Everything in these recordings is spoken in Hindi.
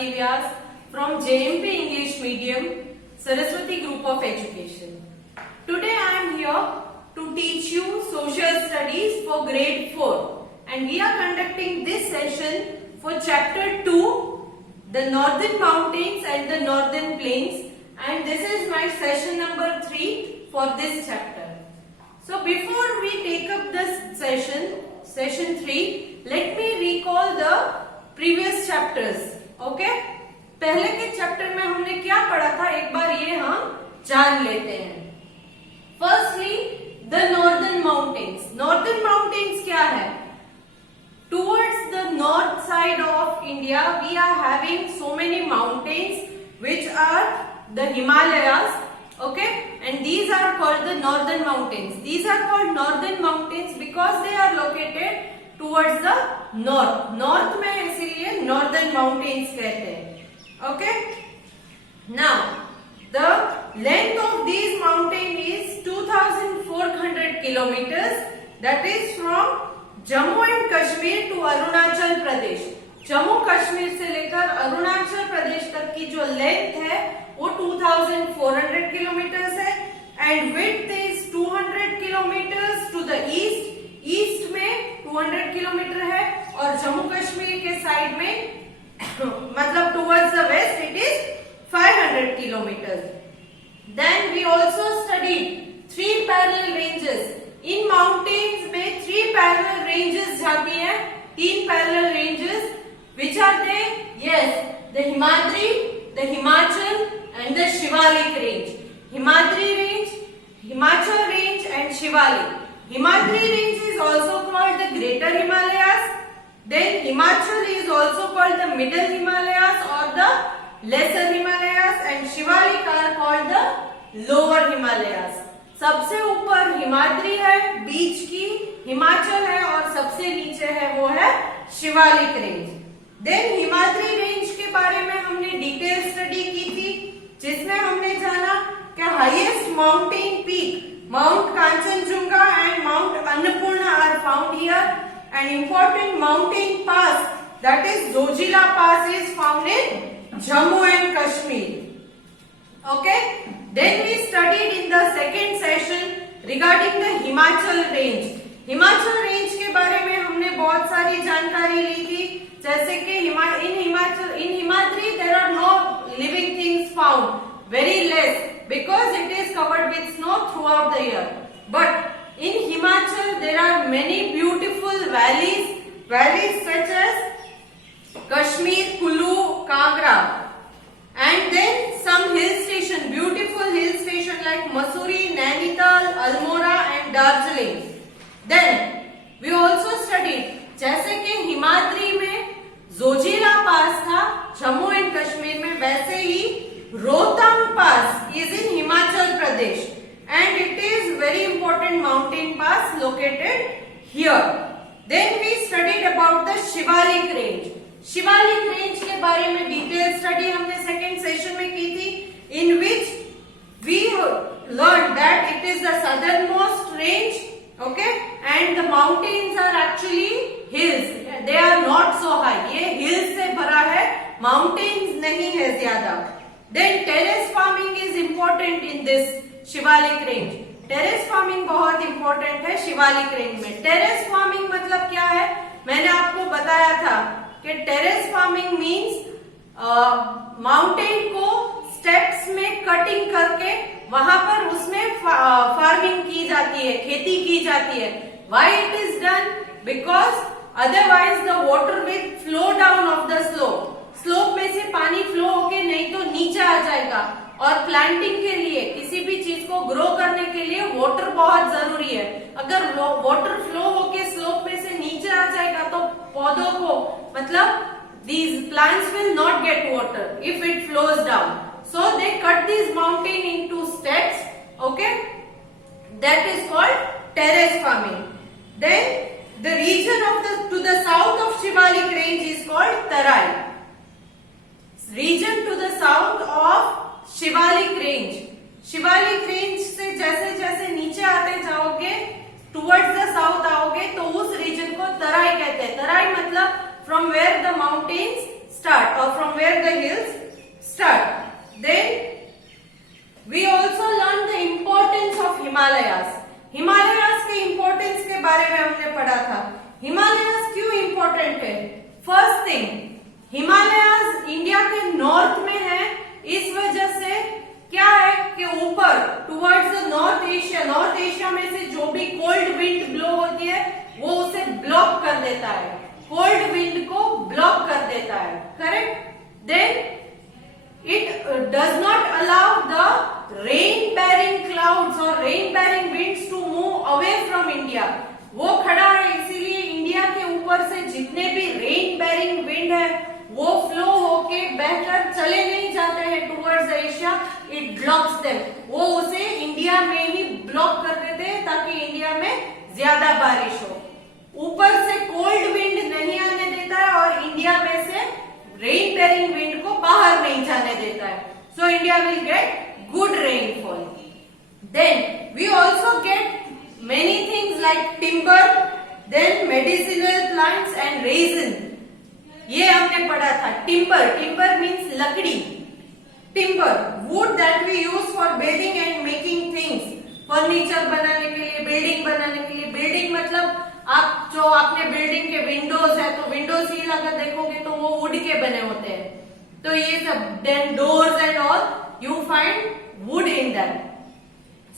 Bharti Vyas from JMP English Medium, Saraswati Group of Education. Today I am here to teach you Social Studies for Grade 4 and we are conducting this session for Chapter 2, the Northern Mountains and the Northern Plains, and this is my session number 3 for this chapter. So before we take up this session 3, let me recall the previous chapters. Okay? पहले के चैप्टर में हमने क्या पढ़ा था, एक बार ये हम जान लेते हैं. Firstly, the Northern Mountains. Northern Mountains क्या है? Towards the north side of India, we are having so many mountains which are the Himalayas. Okay, and these are called the Northern Mountains. These are called Northern Mountains because they are located towards the north. North में इसीलिए Northern Mountains कहते हैं. Okay, now the length of these mountains is 2,400 kilometers. That is from Jammu and Kashmir to Arunachal Pradesh. Jammu Kashmir से लेकर अरुणाचल प्रदेश तक की जो लेंथ है वो 2400 किलोमीटर्स है and width is 200 kilometres to the east. East में 200 किलोमीटर है और जम्मू कश्मीर के साइड में मतलब towards the west it is 500 kilometres. Then we also studied 3 parallel ranges. इन माउंटेन्स में 3 पैरेलल रेंजेस जाती हैं, 3 parallel ranges which are they? Yes, the Himadri, the Himachal and the Shivalik range. Himadri range, Himachal range and Shivalik. Himadri range is also called the Greater Himalayas. Then Himachal is also called the Middle Himalayas or the Lesser Himalayas and Shivalik are called the Lower Himalayas. सबसे ऊपर हिमाद्री है, बीच की हिमाचल है और सबसे नीचे है वो है Shivalik range. Then Himadri range के बारे में हमने डिटेल स्टडी की थी जिसमें हमने जाना कि highest mountain peak mount Kanchenjunga and mount Annapurna are found here and important mountain pass that is Zojila pass is found in Jammu and Kashmir. Okay, then we studied in the second session regarding the Himachal range. Himachal range के बारे में हमने बहुत सारी जानकारी ली थी, जैसे कि in Himadri there are no living things found, very less because it is covered with snow throughout the year. But in Himachal there are many beautiful valleys such as Kashmir, Kulu, Kangra. And then some hill station, beautiful hill station like Mussoorie, Nainital, Almora and Darjeeling. Then we also studied जैसे कि हिमाद्री में जोजिला पास था जम्मू एंड कश्मीर में, वैसे ही रोहतांग पास is in Himachal Pradesh and it is very important mountain pass located here. Then we studied about the Shivalik range. Shivalik range के बारे में डिटेल स्टडी हमने सेकेंड सेशन में की थी, in which we learn that it is the southern most range. Okay, and the mountains are actually hills, they are not so high. ये हिल्स से भरा है, माउंटेन्स नहीं है ज्यादा. Then terrace farming is important in this Shivalik range. Terrace farming बहुत इंपॉर्टेंट है शिवालिक रेंज में. टेरेस फार्मिंग मतलब क्या है, मैंने आपको बताया था कि टेरेस फार्मिंग मीन्स माउंटेन को स्टेप्स में कटिंग करके वहां पर उसमें फार्मिंग की जाती है, खेती की जाती है. Why it is done? Because otherwise the water will flow down of the slope. Slope में से पानी फ्लो होके नहीं तो नीचे आ जाएगा और प्लांटिंग के लिए, किसी भी चीज को ग्रो करने के लिए वाटर बहुत जरूरी है. अगर वाटर फ्लो होके स्लोप में से नीचे आ जाएगा तो पौधों को मतलब these plants will not get water if it flows down. So they cut these mountain into steps. Okay, that is called terrace farming. Then the region to the south of Shivalik range is called Tarai. Region to the south of Shivalik range. Shivalik range से जैसे जैसे नीचे आते जाओगे टुवर्ड्स द साउथ आओगे तो उस रीजन को तराई कहते हैं. तराई मतलब from where the mountains start. or from where the hills start. Then we also learned the importance of Himalayas. Himalayas के इंपॉर्टेंस के बारे में हमने पढ़ा था. हिमालयास क्यों इंपॉर्टेंट है? फर्स्ट थिंग, हिमालयास इंडिया के नॉर्थ में है. इस वजह से क्या है कि ऊपर टुवर्ड्स द नॉर्थ एशिया में से जो भी कोल्ड विंड ब्लो होती है वो उसे ब्लॉक कर देता है. कोल्ड विंड को ब्लॉक कर देता है. Correct? Then it does not allow the rain bearing clouds or rain bearing winds to move away from India. वो खड़ा है, इसीलिए इंडिया के ऊपर से जितने भी रेन बेरिंग विंड है वो फ्लो होके बहकर चले नहीं जाते हैं towards Asia. It blocks them. वो उसे इंडिया में ही ब्लॉक कर देते हैं ताकि इंडिया में ज्यादा बारिश हो. ऊपर से कोल्ड विंड नहीं आने देता है और इंडिया में से रेन बेरिंग विंड को बाहर नहीं जाने देता है. So India will get good rainfall. Then we also get many things like timber, then medicinal plants and resin. ये हमने पढ़ा था. टिम्बर मीन्स लकड़ी. Timber wood that we use for building and making things. Furniture बनाने के लिए, बिल्डिंग बनाने के लिए. बिल्डिंग मतलब आप जो आपने बिल्डिंग के विंडोज है तो विंडो सील अगर देखोगे तो वो वुड के बने होते हैं. तो ये सब then doors and all you find wood in that.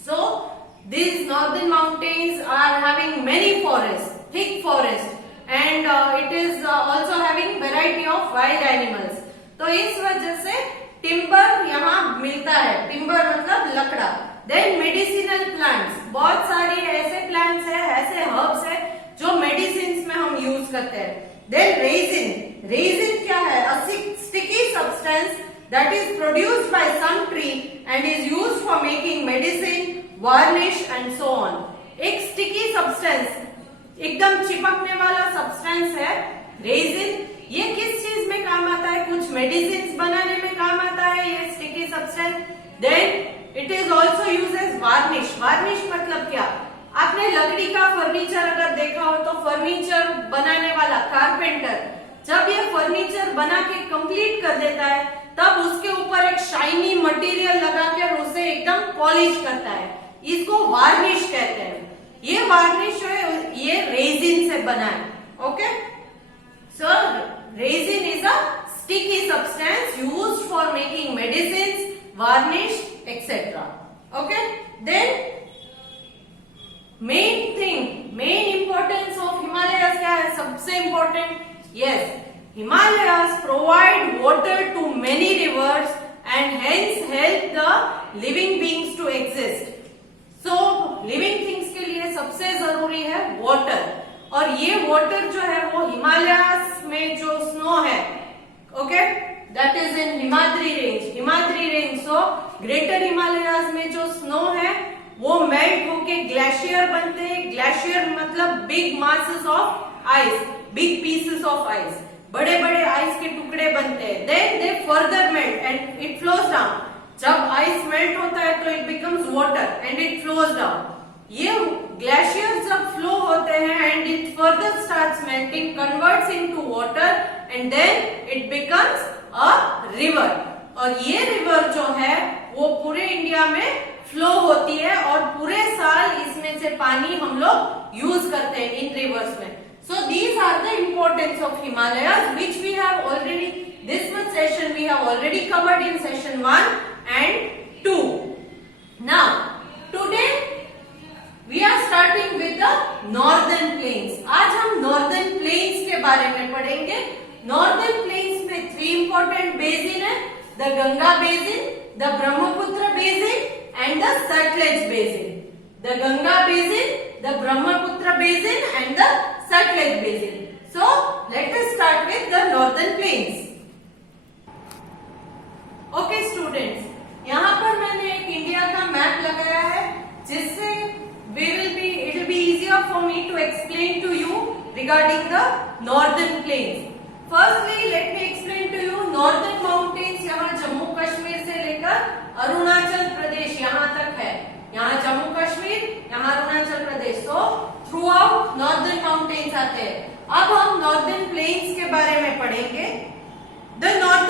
So these northern mountains are having many forests, thick forest, and it is also having variety of wild animals. तो इस वजह से टिम्बर यहाँ मिलता है. टिम्बर मतलब लकड़ा. Then medicinal plants. बहुत सारी ऐसे प्लांट्स है, ऐसे हर्ब्स है जो मेडिसिन में हम यूज करते हैं. देन रेजिन क्या है? A sticky substance that is produced by some tree and is used for making medicine, varnish and so on. एक स्टिकी सब्सटेंस, एकदम चिपकने वाला सब्सटेंस है रेजिन. ये किस चीज में काम आता है? कुछ मेडिसिन बनाने में काम आता है ये sticky substance. Then it is also use as varnish. Varnish मतलब क्या? आपने लकड़ी का फर्नीचर अगर देखा हो तो फर्नीचर बनाने वाला कारपेंटर जब ये फर्नीचर बना के कंप्लीट कर देता है तब उसके ऊपर एक शाइनी मटेरियल लगाकर उसे एकदम पॉलिश करता है. इसको वार्निश कहते हैं. ये वार्निश है ये रेजिन से बना है. Okay, so resin is a sticky substance used for making medicine, varnish etcetera. Okay, then main importance of Himalayas क्या है? सबसे important, yes, Himalayas provide water to many rivers and hence help the living beings to exist. So living things के लिए सबसे जरूरी है water. और ये water जो है वो हिमालयास में जो स्नो है, okay, that is in Himadri range. So greater Himalayas में जो स्नो है वो मेल्ट होके ग्लेशियर बनते हैं. ग्लेशियर मतलब big masses of ice, big pieces of ice. बड़े बड़े आइस के टुकड़े बनते हैं. Then they further melt and it flows down. जब आइस मेल्ट होता है तो it becomes water and it flows down. ये ग्लेशियर्स जब फ्लो होते हैं and it further starts melting, converts into water and then it becomes a river. और ये रिवर जो है वो पूरे इंडिया में फ्लो होती है और पूरे साल इसमें से पानी हम लोग यूज करते हैं इन रिवर्स में. So these are the importance of Himalayas which we have already, this much session we have already covered in session 1 and 2. Now today we are starting with the northern plains. आज हम northern plains के बारे में पढ़ेंगे. Northern plains में 3 important basin है: the Ganga basin, the Brahmaputra basin and the Satluj basin. The Ganga basin, the Brahmaputra basin and the Satluj basin. So let us start with the northern plains. Okay students, यहाँ पर मैंने एक इंडिया का मैप लगाया है जिससे it will be easier for me to explain to you regarding the northern plains. Firstly, let me explain to you northern mountains. यहाँ जम्मू कश्मीर से लेकर अरुणाचल प्रदेश यहाँ तक है. यहाँ जम्मू कश्मीर, यहाँ Arunachal Pradesh. So through out northern mountains आते हैं. अब हम नॉर्दर्न प्लेन्स के बारे में पढ़ेंगे. The northern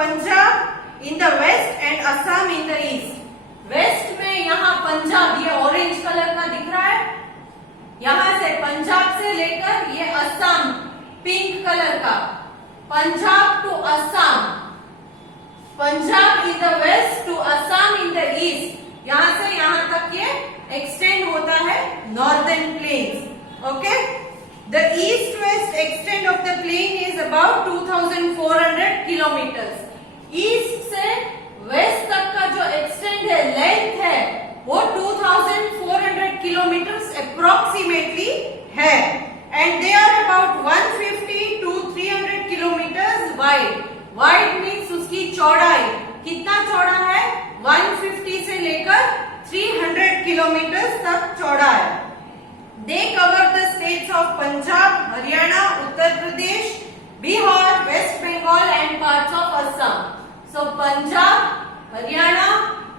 Punjab in the west and Assam in the east. वेस्ट में यहाँ पंजाब, ये ऑरेंज कलर का दिख रहा है, यहाँ से पंजाब से लेकर ये असम पिंक कलर का, Punjab to Assam, Punjab in the west to Assam in the east, यहाँ से यहाँ तक ये एक्सटेंड होता है northern plains. Okay, the east west extend of the plain is about 2400 kilometres. East से वेस्ट तक का जो एक्सटेंड है, लेंथ है, वो 2400 किलोमीटर्स अप्रोक्सीमेटली है. And they are about 150 to 300 kilometres wide. Wide means उसकी चौड़ाई, कितना चौड़ा है, 150 से लेकर 300 किलोमीटर्स तक चौड़ा है. They cover the states of Punjab, Haryana, Uttar Pradesh, Bihar, West Bengal and parts of Assam. So Punjab, Haryana,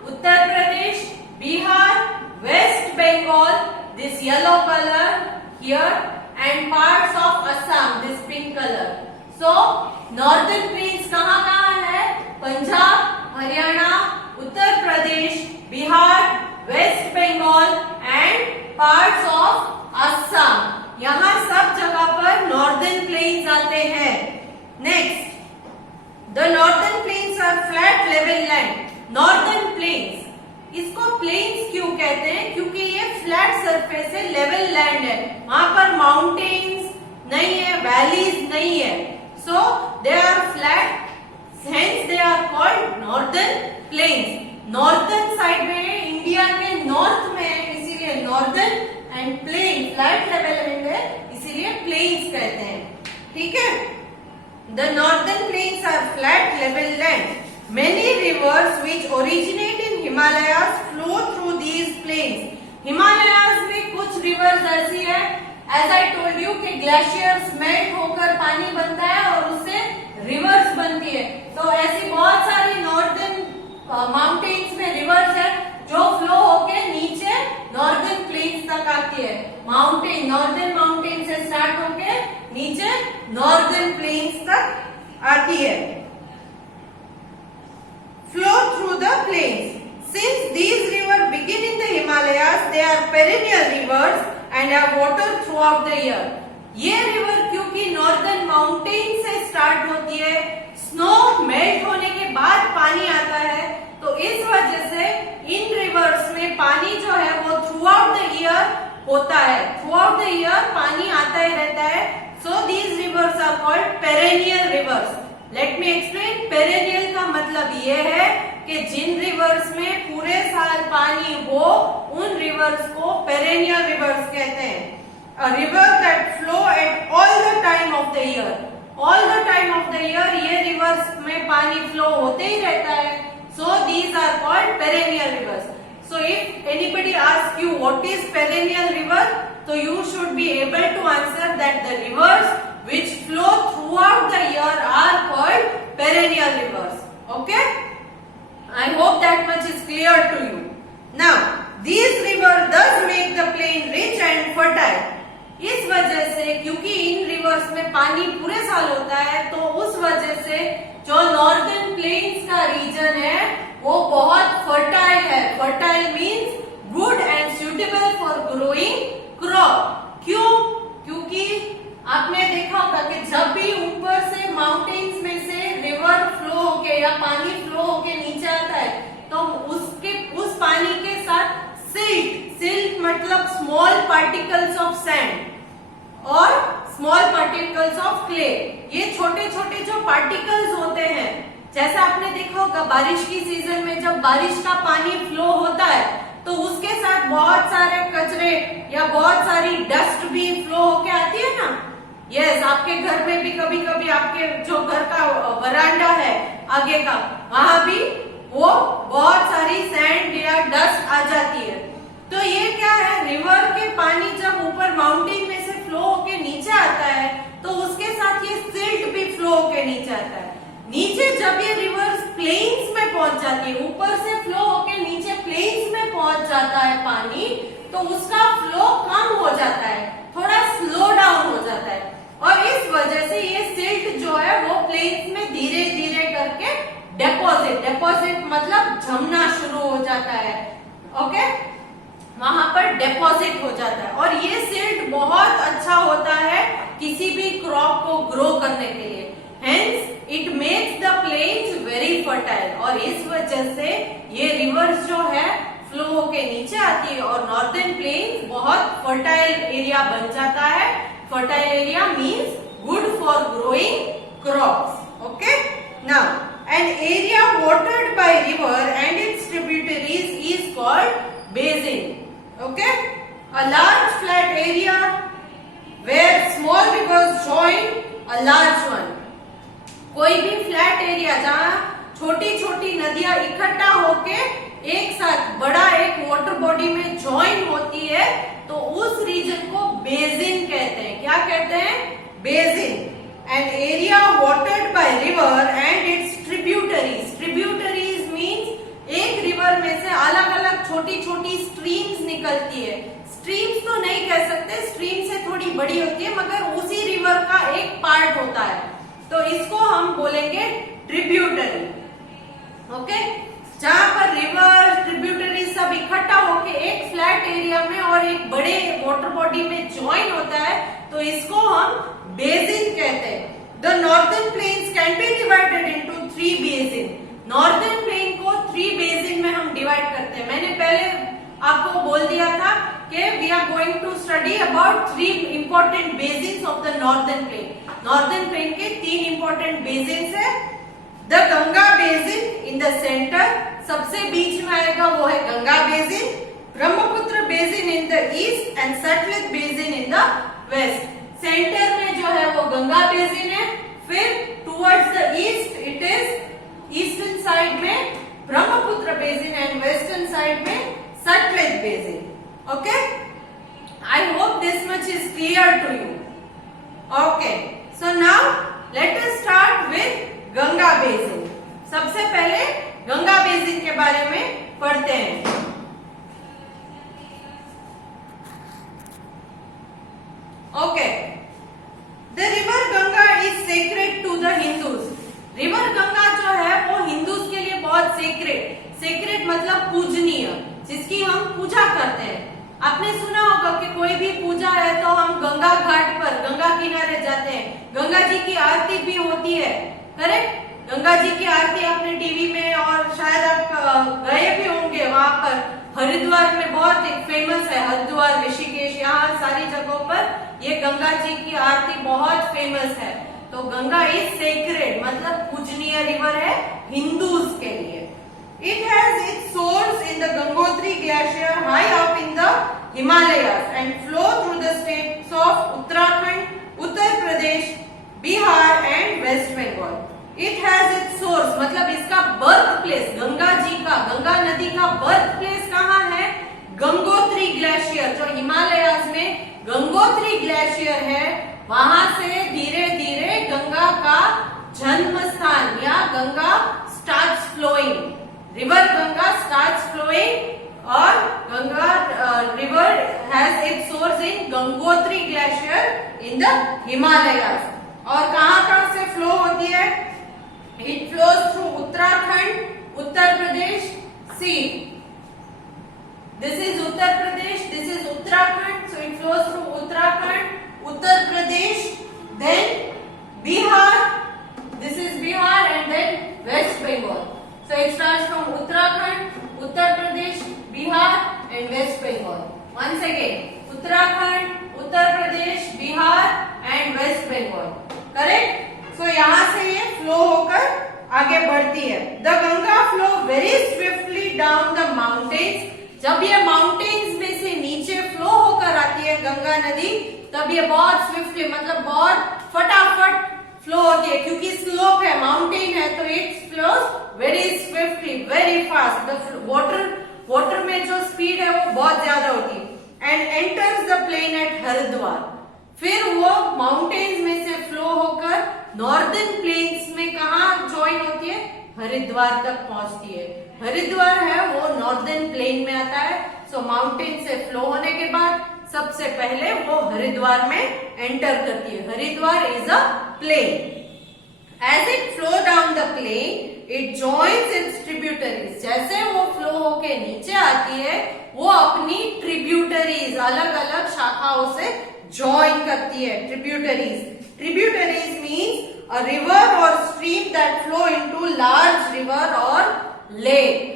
Uttar Pradesh, Bihar, West Bengal, this yellow color here, and parts of Assam, this pink color. So northern plains कहाँ है? Punjab, Haryana, Uttar Pradesh, Bihar, West Bengal and parts of Assam. यहाँ सब जगह पर northern plains आते हैं. Next, the northern plains are flat level land. Northern plains, इसको plains क्यों कहते हैं? क्योंकि ये flat surface है, level land है, वहां पर mountains नहीं है, valleys नहीं है. So they are flat, hence they are called northern plains. Northern side में है, इंडिया के north में है, इसीलिए northern, and plain flat level land है, इसीलिए plains कहते हैं. ठीक है? The northern plains are flat level land. Many rivers which originate in Himalayas flow through these plains. Himalayas में कुछ rivers ऐसी है, as I told you कि glaciers melt होकर पानी बनता है और उससे rivers बनती है. तो ऐसी बहुत सारी northern mountains में rivers है जो flow होके नीचे northern plains तक आती है. Mountain, northern mountain से start होके नीचे northern plains तक आती है. Flow through the plains. Since these rivers begin in the Himalayas, they are perennial rivers and have water throughout the year. ये river क्योंकि northern mountain से start होती है, snow melt होने के बाद पानी आता है, तो इस वजह से इन rivers में पानी जो है वो throughout the year होता है. Throughout the year पानी आता ही रहता है. So these rivers are called perennial rivers. Let me explain. Perennial का मतलब ये है कि जिन rivers में पूरे साल पानी हो, उन rivers को perennial rivers कहते हैं. A river that flow at all the time of the year. All the time of the year ये rivers में पानी flow होते ही रहता है. So these are called perennial rivers. So if anybody asks you what is perennial river, so you should be able to answer that the rivers which flow throughout the year are called perennial rivers. Okay? I hope that much is clear to you. Now, these rivers does make the plain rich and fertile. इस वजह से क्योंकि इन रिवर्स में पानी पूरे साल होता है, तो उस वजह से जो नॉर्दर्न प्लेन्स का रीजन है वो बहुत फर्टाइल है. Fertile means good and suitable for growing crop. क्यों? क्योंकि आपने देखा होगा कि जब भी ऊपर से माउंटेन्स में से रिवर फ्लो होके या पानी फ्लो होके नीचे आता है, तो उस पानी के साथ सिल्ट मतलब स्मॉल पार्टिकल्स ऑफ सैंड और स्मॉल पार्टिकल्स ऑफ क्ले, ये छोटे छोटे जो पार्टिकल्स होते हैं, जैसा आपने देखा होगा बारिश की सीजन में जब बारिश का पानी फ्लो होता है तो उसके साथ बहुत सारे कचरे या बहुत सारी डस्ट भी फ्लो होके आती है ना. यस, आपके घर में भी कभी कभी आपके जो घर का वरांडा है आगे का, वहां भी वो बहुत सारी सैंड या डस्ट आ जाती है. तो ये क्या है, रिवर के पानी जब ऊपर माउंटेन में से फ्लो होके नीचे आता है तो उसके साथ ये सिल्ट भी फ्लो होके नीचे आता है. नीचे जब ये रिवर्स प्लेन्स में पहुंच जाती है, ऊपर से फ्लो होके नीचे प्लेन्स में पहुंच जाता है पानी, तो उसका फ्लो कम हो जाता है, थोड़ा स्लो डाउन हो जाता है, और इस वजह से ये सिल्ट जो है वो प्लेन्स में धीरे धीरे करके डेपोजिट, डेपोजिट मतलब जमना शुरू हो जाता है, ओके, वहां पर डेपोजिट हो जाता है। और ये सिल्ट बहुत अच्छा होता है किसी भी क्रॉप को ग्रो करने के लिए, hence it makes the plains very fertile. और इस वजह से ये रिवर्स जो है फ्लो होके नीचे आती है और नॉर्दर्न प्लेन्स बहुत फर्टाइल एरिया बन जाता है। Fertile area means good for growing crops, okay. Now an area watered by river and its tributaries is called basin, okay, a large flat area where small rivers join a large one। कोई भी फ्लैट एरिया जहाँ छोटी छोटी नदियां इकट्ठा होके एक साथ बड़ा एक वाटर बॉडी में ज्वाइन होती है तो उस रीजन को बेसिन कहते हैं। क्या कहते हैं? Basin. An area watered by river and its tributaries, tributaries means एक रिवर में से अलग अलग छोटी छोटी स्ट्रीम्स निकलती है। स्ट्रीम्स तो नहीं कह सकते, स्ट्रीम से थोड़ी बड़ी होती है मगर उसी रिवर का एक पार्ट होता है, तो इसको हम बोलेंगे ट्रिब्यूटरी, ओके। जहां पर रिवर ट्रिब्यूटरी सब इकट्ठा होके एक फ्लैट एरिया में और एक बड़े वाटर बॉडी में ज्वाइन होता है तो इसको हम बेसिन कहते हैं। The northern plains can be divided into 3 basin. Northern plain को 3 बेसिन में हम डिवाइड करते हैं। मैंने पहले आपको बोल दिया था कि we are going to study about 3 important basins of the northern plain. Northern plain के 3 इंपॉर्टेंट बेसिन्स है। The Ganga basin in the centre, सबसे बीच में आएगा वो है Ganga basin. Brahmaputra basin in the east and Sutlej basin in the west. Centre में जो है वो गंगा बेसिन है, फिर towards the east it is eastern side में Brahmaputra basin and western side में Sutlej basin, okay. I hope this much is clear to you, okay. So now let us start with Ganga basin. सबसे पहले गंगा बेसिन के बारे में पढ़ते हैं। Okay, the river Ganga is sacred to the Hindus. River Ganga जो है वो हिंदूज के लिए बहुत सेक्रेड, सेक्रेड मतलब पूजनीय, जिसकी हम पूजा करते हैं। आपने सुना होगा कि कोई भी पूजा है तो हम गंगा घाट पर, गंगा किनारे जाते हैं, गंगा जी की आरती भी होती है, करेक्ट। गंगा जी की आरती आपने टीवी में और शायद आप गए भी होंगे वहां पर। हरिद्वार में बहुत एक फेमस है, हरिद्वार, ऋषिकेश, यहाँ सारी जगहों पर ये गंगा जी की आरती बहुत फेमस है। तो गंगा इज सेक्रेड मतलब पूजनीय रिवर है हिंदूज के लिए। It has its source in the Gangotri glacier high up in the Himalayas and flow through the states of Uttarakhand, Uttar Pradesh, Bihar and West Bengal. It has its source मतलब इसका बर्थ प्लेस, गंगा जी का, गंगा नदी का बर्थ प्लेस कहाँ है? गंगोत्री ग्लेशियर, जो हिमालयाज में गंगोत्री ग्लेशियर है, वहां से धीरे धीरे गंगा का जन्म स्थान या Ganga starts flowing. River Ganga starts flowing और Ganga river has its source in Gangotri glacier in the Himalayas. और कहां से फ्लो होती है? It flows through Uttarakhand, Uttar Pradesh, see this is Uttar Pradesh, this is Uttarakhand, so it flows through Uttarakhand, Uttar Pradesh, then Bihar, this is Bihar and then West Bengal. So it starts from Uttarakhand, Uttar Pradesh, Bihar and West Bengal. Once again, Uttarakhand, Uttar Pradesh, Bihar and West Bengal. Correct? So यहाँ से ये फ्लो होकर आगे बढ़ती है। The Ganga flow very swiftly down the mountains. जब ये माउंटेन्स में से नीचे फ्लो होकर आती है गंगा नदी, तब ये बहुत स्विफ्टली मतलब बहुत फटाफट फ्लो होती है, क्योंकि स्लोप है, माउंटेन है, तो it flows very swiftly, very fast. The water में जो स्पीड है वो बहुत ज्यादा होती है। And enters the plain at Haridwar. फिर वो माउंटेन्स में से फ्लो होकर नॉर्दर्न प्लेन्स में कहा ज्वाइन होती है? हरिद्वार तक पहुंचती है। हरिद्वार है वो नॉर्दर्न प्लेन में आता है। सो माउंटेन से फ्लो होने के बाद सबसे पहले वो हरिद्वार में एंटर करती है। Haridwar is a plain As it flow down the plain, it joins its tributaries. जैसे वो फ्लो होके नीचे आती है, वो अपनी ट्रिब्यूटरीज अलग अलग शाखाओं से ज्वाइन करती है. ट्रिब्यूटरीज मीन्स अ रिवर और stream that flow into large river और लेक.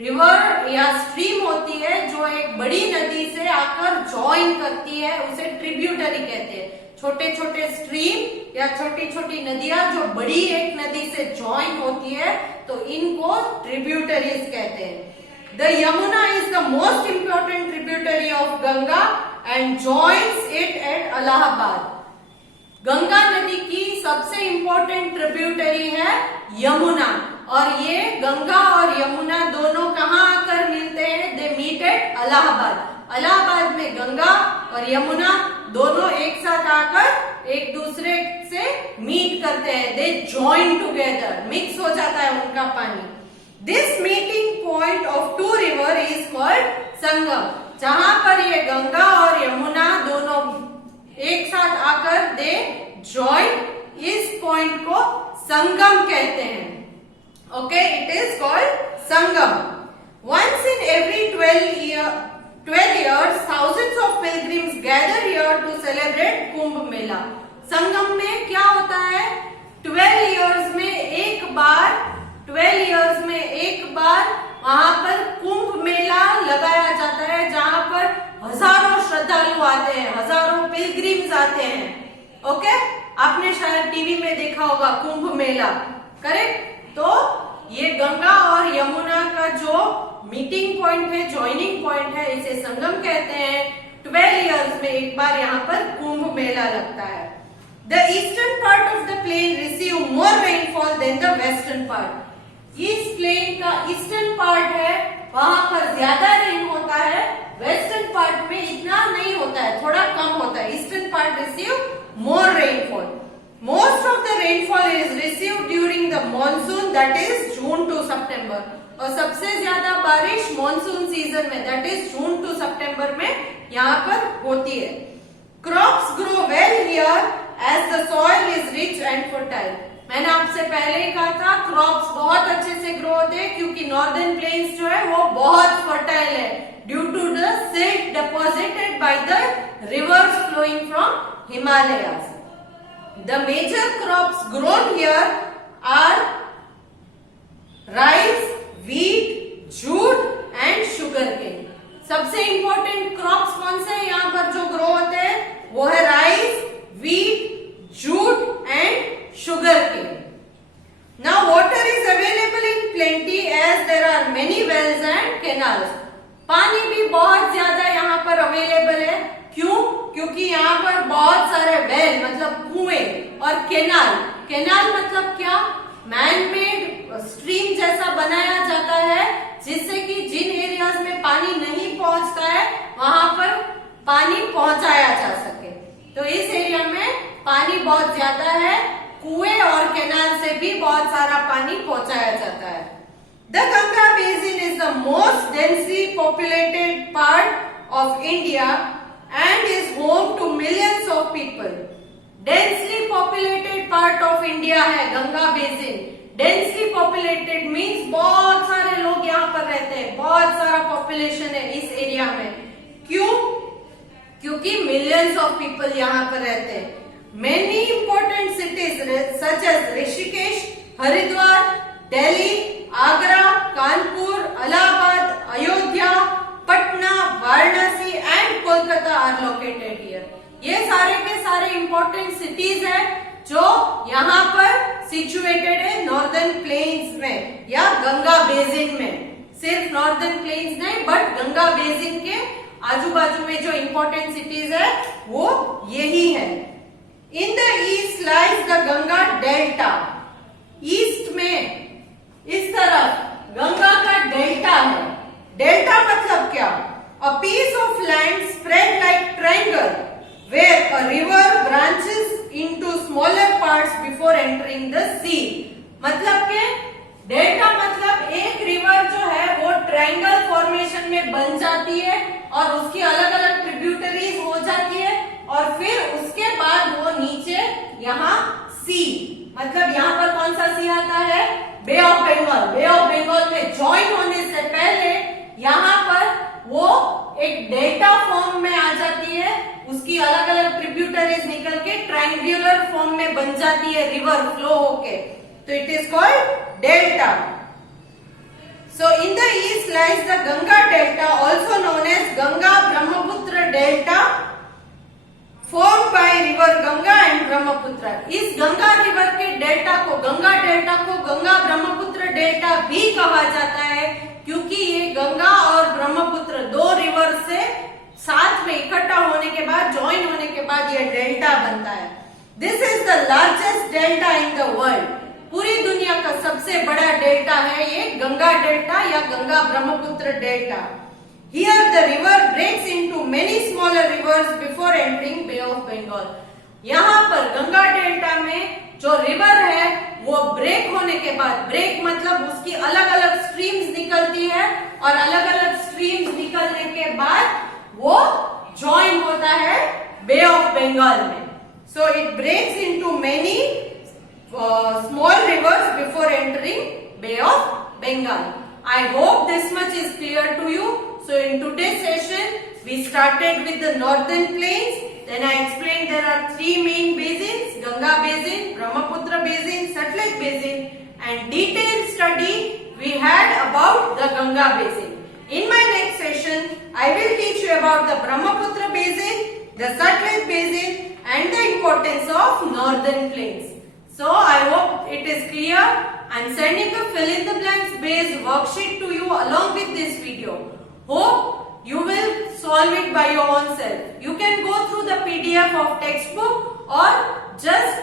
रिवर या स्ट्रीम होती है जो एक बड़ी नदी से आकर ज्वाइन करती है, उसे ट्रिब्यूटरी कहते हैं. छोटे छोटे स्ट्रीम या छोटी छोटी नदियां जो बड़ी एक नदी से ज्वाइन होती है, तो इनको ट्रिब्यूटरीज कहते हैं. The Yamuna is the most important tributary of Ganga and joins it at Allahabad. Ganga नदी की सबसे इंपॉर्टेंट ट्रिब्यूटरी है यमुना, और ये गंगा और यमुना दोनों कहाँ आकर मिलते हैं? They meet at Allahabad. Allahabad में गंगा और यमुना दोनों एक साथ आकर एक दूसरे से मीट करते हैं. दे जॉइन टुगेदर, मिक्स हो जाता है उनका पानी. This meeting point of two river is called Sangam. जहां पर ये गंगा और यमुना दोनों एक साथ आकर दे जॉइन, इस पॉइंट को संगम कहते हैं. Okay, it is called Sangam. Once in every 12 years, thousands of pilgrims gather here to celebrate Kumbh Mela. संगम में क्या होता है? 12 years में एक बार वहां पर कुंभ मेला लगाया जाता है, जहां पर हजारों श्रद्धालु आते हैं, हजारों पिलग्रिम्स आते हैं. ओके, आपने शायद टीवी में देखा होगा कुंभ मेला, करेक्ट? तो ये गंगा और यमुना का जो मीटिंग पॉइंट है, ज्वाइनिंग पॉइंट है, इसे संगम कहते हैं. 12 इयर्स में एक बार यहाँ पर कुंभ मेला लगता है. The eastern part of the plain receive more rainfall than the western part. इस प्लेन का ईस्टर्न पार्ट है, वहां पर ज्यादा रेन होता है. वेस्टर्न पार्ट में इतना नहीं होता है, थोड़ा कम होता है. Eastern part receive more rainfall. Most of the rainfall is received during the monsoon, that is June to September. और सबसे ज्यादा बारिश मॉनसून सीजन में, that is जून टू सितंबर में यहाँ पर होती है. Crops grow well here as the soil is rich and fertile. मैंने आपसे पहले ही कहा था क्रॉप्स बहुत अच्छे से ग्रो होते हैं क्योंकि नॉर्दर्न प्लेन्स जो है वो बहुत फर्टाइल है, due to the silt deposited by the rivers flowing from Himalayas. The major crops grown here are rice, wheat, jute and sugarcane. सबसे important crops कौन से यहाँ पर जो grow होते हैं? वो है rice, wheat, jute and sugarcane. Now water is available in plenty as there are many wells and canals. पानी भी बहुत ज्यादा यहाँ पर अवेलेबल है. क्यों? क्योंकि यहाँ पर बहुत सारे वेल मतलब कुएं और केनाल मतलब क्या? मैन मेड स्ट्रीम जैसा बनाया जाता है, जिससे कि जिन एरियाज में पानी नहीं पहुंचता है वहां पर पानी पहुंचाया जा सके. तो इस एरिया में पानी बहुत ज्यादा है, कुएं और केनाल से भी बहुत सारा पानी पहुंचाया जाता है. The Ganga basin is the most densely populated part of India and is home to millions of people. Densely populated part of India है Ganga basin. Densely populated means बहुत सारे लोग यहाँ पर रहते हैं, बहुत सारा population है इस एरिया में. क्यों? क्योंकि millions of people यहाँ पर रहते हैं. Many important cities such as Rishikesh, Haridwar, Delhi, Agra, Kanpur, Allahabad, Ayodhya, Patna, Varanasi and Kolkata are located here. ये सारे के सारे इंपॉर्टेंट सिटीज है जो यहाँ पर सिचुएटेड है नॉर्दर्न प्लेन्स में या गंगा बेसिन में. सिर्फ नॉर्दर्न प्लेन्स नहीं बट गंगा बेसिन के आजू बाजू में जो इंपॉर्टेंट सिटीज है वो यही है. इन the east lies the Ganga delta. East में इस तरफ गंगा का डेल्टा है. डेल्टा मतलब क्या? A piece of land spread like triangle where a river branches into smaller parts before entering the sea. मतलब के डेल्टा मतलब एक रिवर जो है वो ट्रायंगल फॉर्मेशन में बन जाती है और उसकी अलग अलग ट्रिब्यूटरीज हो जाती है और फिर उसके बाद वो नीचे यहाँ सी मतलब यहाँ पर कौन सा सी आता है? Bay of Bengal. Bay of Bengal में ज्वाइन होने से पहले यहाँ पर वो एक डेल्टा फॉर्म में आ जाती है, उसकी अलग अलग ट्रिब्यूटरीज निकल के ट्रायंगुलर फॉर्म में बन जाती है रिवर फ्लो होके, तो it is called delta. So in the east lies the Ganga Delta, also known as Ganga Brahmaputra Delta, formed by river Ganga and Brahmaputra. इस गंगा रिवर के डेल्टा को गंगा ब्रह्मपुत्र डेल्टा भी कहा जाता है, क्योंकि ये गंगा और ब्रह्मपुत्र दो रिवर से साथ में इकट्ठा होने के बाद, ज्वाइन होने के बाद ये डेल्टा बनता है। This is the largest delta in the world. पूरी दुनिया का सबसे बड़ा डेल्टा है ये गंगा डेल्टा या Ganga Brahmaputra delta. Here the river breaks into many smaller rivers before entering Bay of Bengal. यहाँ पर गंगा डेल्टा में जो रिवर है वो ब्रेक होने के बाद, ब्रेक मतलब उसकी अलग अलग स्ट्रीम्स निकलती है और अलग अलग स्ट्रीम्स निकलने के बाद वो ज्वाइन होता है बे ऑफ बंगाल में। So it breaks into many small rivers before entering Bay of Bengal. I hope this much is clear to you. So in today's session, we started with the northern plains. Then I explained there are three main basins: Ganga Basin, Brahmaputra Basin, Satluj Basin, and detailed study we had about the Ganga Basin. In my next session, I will teach you about the Brahmaputra Basin, the Satluj Basin, and the importance of northern plains. So I hope it is clear. I am sending a fill in the blanks based worksheet to you along with this video. Hope you will solve it by your own self. You can go through the PDF of textbook or just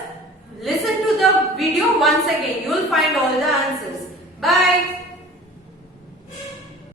listen to the video once again. You will find all the answers. Bye.